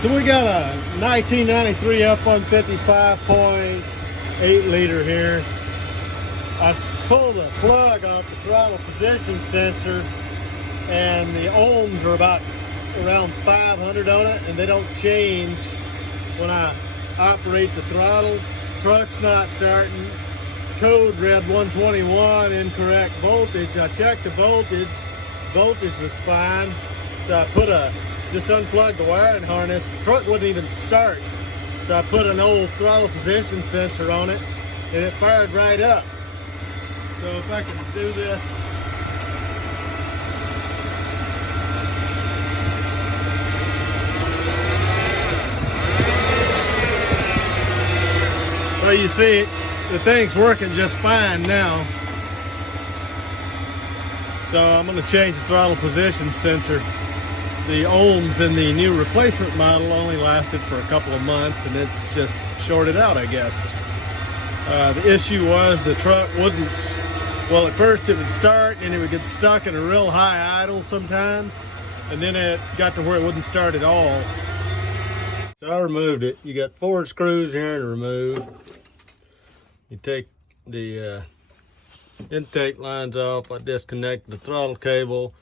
So we got a 1993 F-150 5.8 liter here. I pulled the plug off the throttle position sensor, and the ohms are about around 500 on it, and they don't change when I operate the throttle. Truck's not starting. Code read 121, incorrect voltage. I checked the voltage. Voltage was fine. So I just unplugged the wiring harness. The truck wouldn't even start. So I put an old throttle position sensor on it, and it fired right up. So if I can do this. Well, you see, the thing's working just fine now. So I'm going to change the throttle position sensor. The ohms in the new replacement model only lasted for a couple of months, and it's just shorted out, I guess. The issue was the truck wouldn't, well, at first it would start and it would get stuck in a real high idle sometimes, and then it got to where it wouldn't start at all. So I removed it. You got 4 screws here to remove. You take the intake lines off. I disconnected the throttle cable,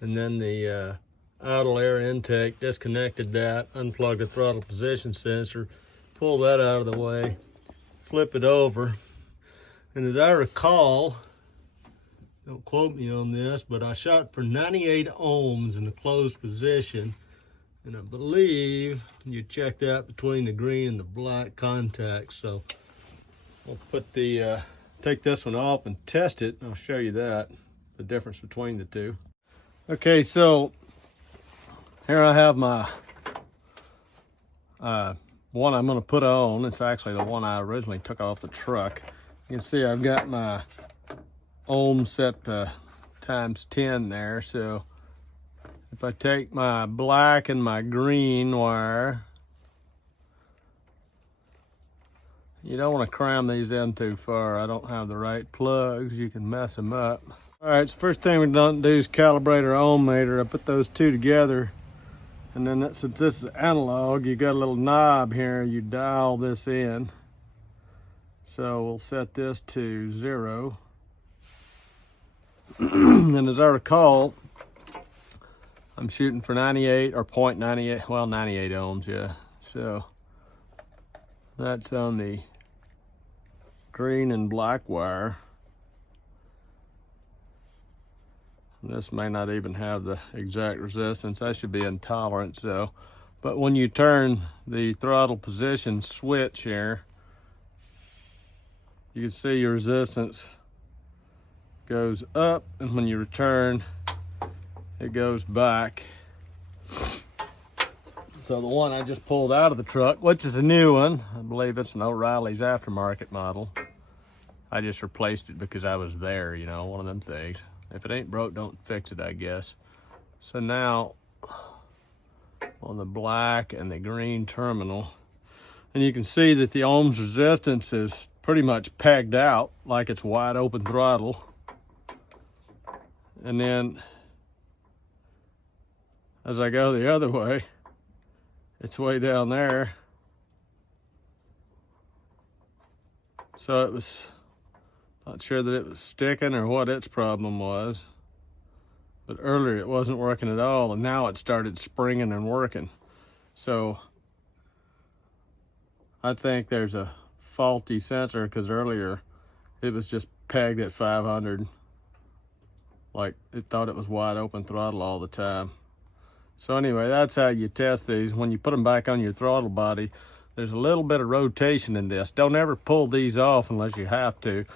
and then the idle air intake, disconnected that, unplugged the throttle position sensor, pull that out of the way, flip it over, and as I recall, don't quote me on this, but I shot for 98 ohms in the closed position, and I believe you check that between the green and the black contacts. So I'll put the take this one off and test it. I'll show you that, the difference between the two. Okay, so here I have my one I'm going to put on. It's actually the one I originally took off the truck. You can see I've got my ohm set to times 10 there. So if I take my black and my green wire, you don't want to cram these in too far. I don't have the right plugs. You can mess them up. All right, so first thing we don't do is calibrate our ohm meter. I put those two together. And then since this is analog, you got a little knob here, you dial this in. So we'll set this to 0. And as I recall, I'm shooting for 98 or 0.98, well, 98 ohms, yeah. So that's on the green and black wire. This may not even have the exact resistance. I should be in tolerance though. But when you turn the throttle position switch here, you can see your resistance goes up, and when you return, it goes back. So the one I just pulled out of the truck, which is a new one, I believe it's an O'Reilly's aftermarket model. I just replaced it because I was there, you know, one of them things. If it ain't broke, don't fix it, I guess. So now, on the black and the green terminal, and you can see that the ohms resistance is pretty much pegged out like it's wide open throttle. And then, as I go the other way, it's way down there. So it was, not sure that it was sticking or what its problem was, but earlier it wasn't working at all, and now it started springing and working. So I think there's a faulty sensor, because earlier it was just pegged at 500, like it thought it was wide open throttle all the time. So anyway, that's how you test these. When you put them back on your throttle body, there's a little bit of rotation in this. Don't ever pull these off unless you have to.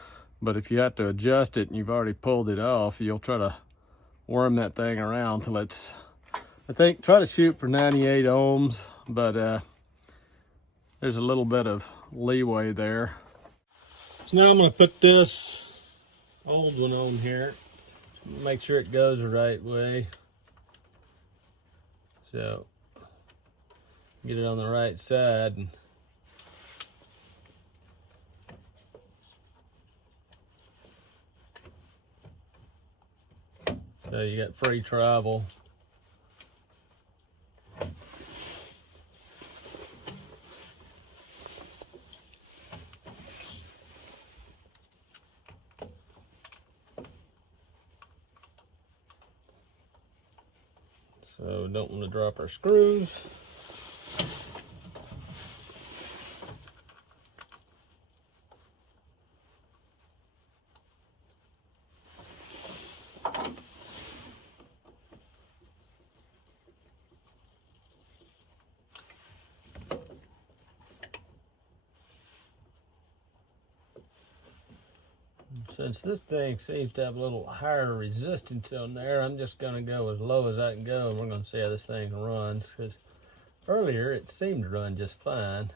But if you have to adjust it and you've already pulled it off, you'll try to worm that thing around till it's, I think, try to shoot for 98 ohms, but there's a little bit of leeway there. So now I'm going to put this old one on here, make sure it goes the right way. So get it on the right side. And so you got free travel. So don't want to drop our screws. Since this thing seems to have a little higher resistance on there, I'm just going to go as low as I can go, and we're going to see how this thing runs, because earlier it seemed to run just fine.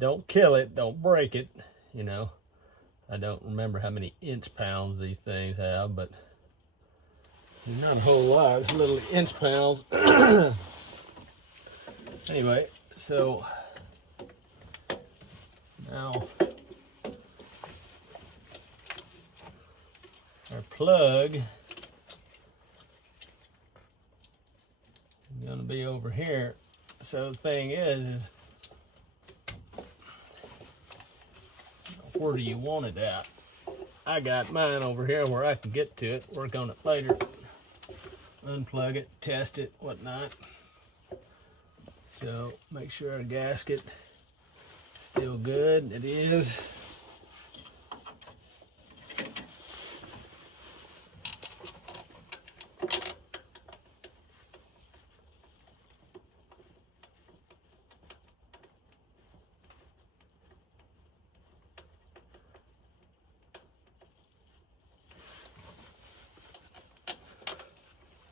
Don't kill it, don't break it, you know. I don't remember how many inch-pounds these things have, but not a whole lot. It's little inch-pounds. Anyway, so now our plug is going to be over here. So the thing is where do you want it at? I got mine over here where I can get to it, work on it later, unplug it, test it, whatnot. So make sure our gasket is still good. It is.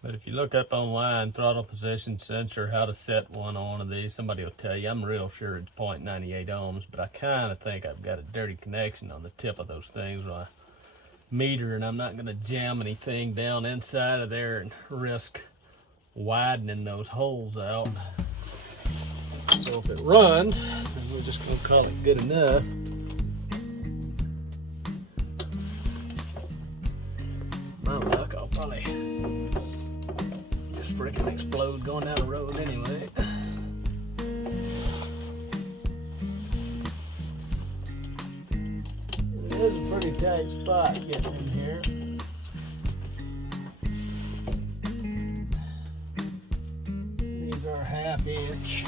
But if you look up online, throttle position sensor, how to set one on one of these, somebody will tell you. I'm real sure it's 0.98 ohms, but I kind of think I've got a dirty connection on the tip of those things with my meter, and I'm not going to jam anything down inside of there and risk widening those holes out. So if it runs, then we're just going to call it good enough. My luck, I'll probably freaking explode going down the road anyway. It is a pretty tight spot getting in here. These are 1/2 inch.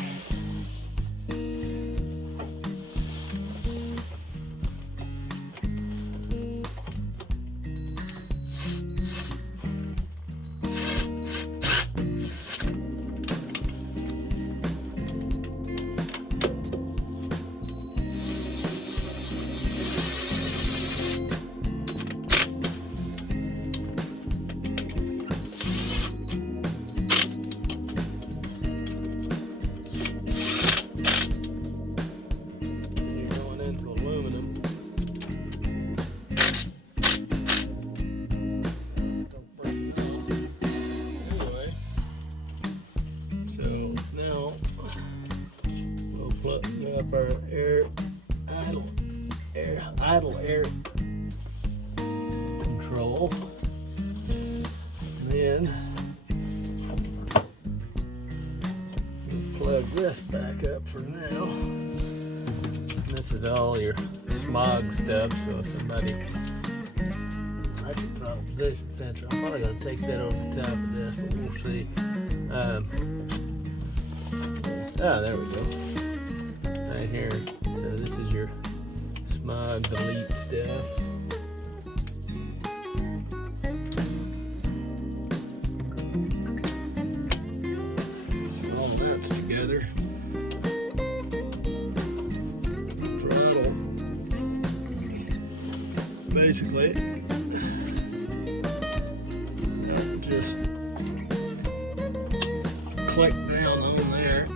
Up our idle air control, and then we'll plug this back up for now. This is all your smog stuff, so if somebody like the throttle position sensor, I'm probably going to take that over the top of this, but we'll see. There we go. Right here. So this is your smog delete stuff. So all that's together. Throttle. Basically, just click down on there.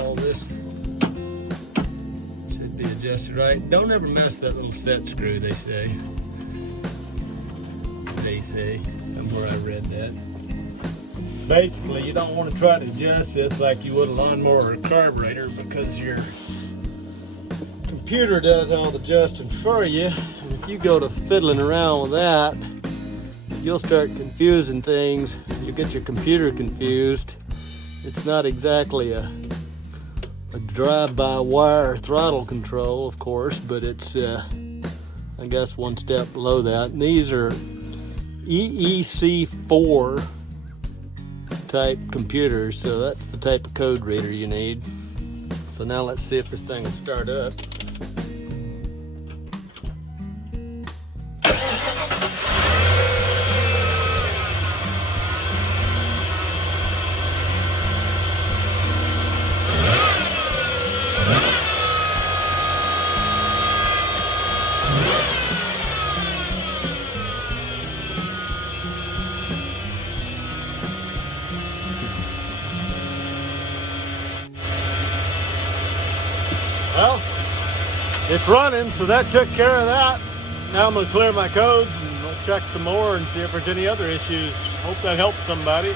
All this should be adjusted right. Don't ever mess that little set screw, they say. Somewhere I read that. Basically, you don't want to try to adjust this like you would a lawnmower or a carburetor, because your computer does all the adjusting for you. And if you go to fiddling around with that, you'll start confusing things. You get your computer confused. It's not exactly a drive-by-wire throttle control, of course, but it's I guess one step below that. And these are EEC4 type computer, so that's the type of code reader you need. So now let's see if this thing will start up. Well, it's running, so that took care of that. Now I'm going to clear my codes and we'll check some more and see if there's any other issues. Hope that helps somebody.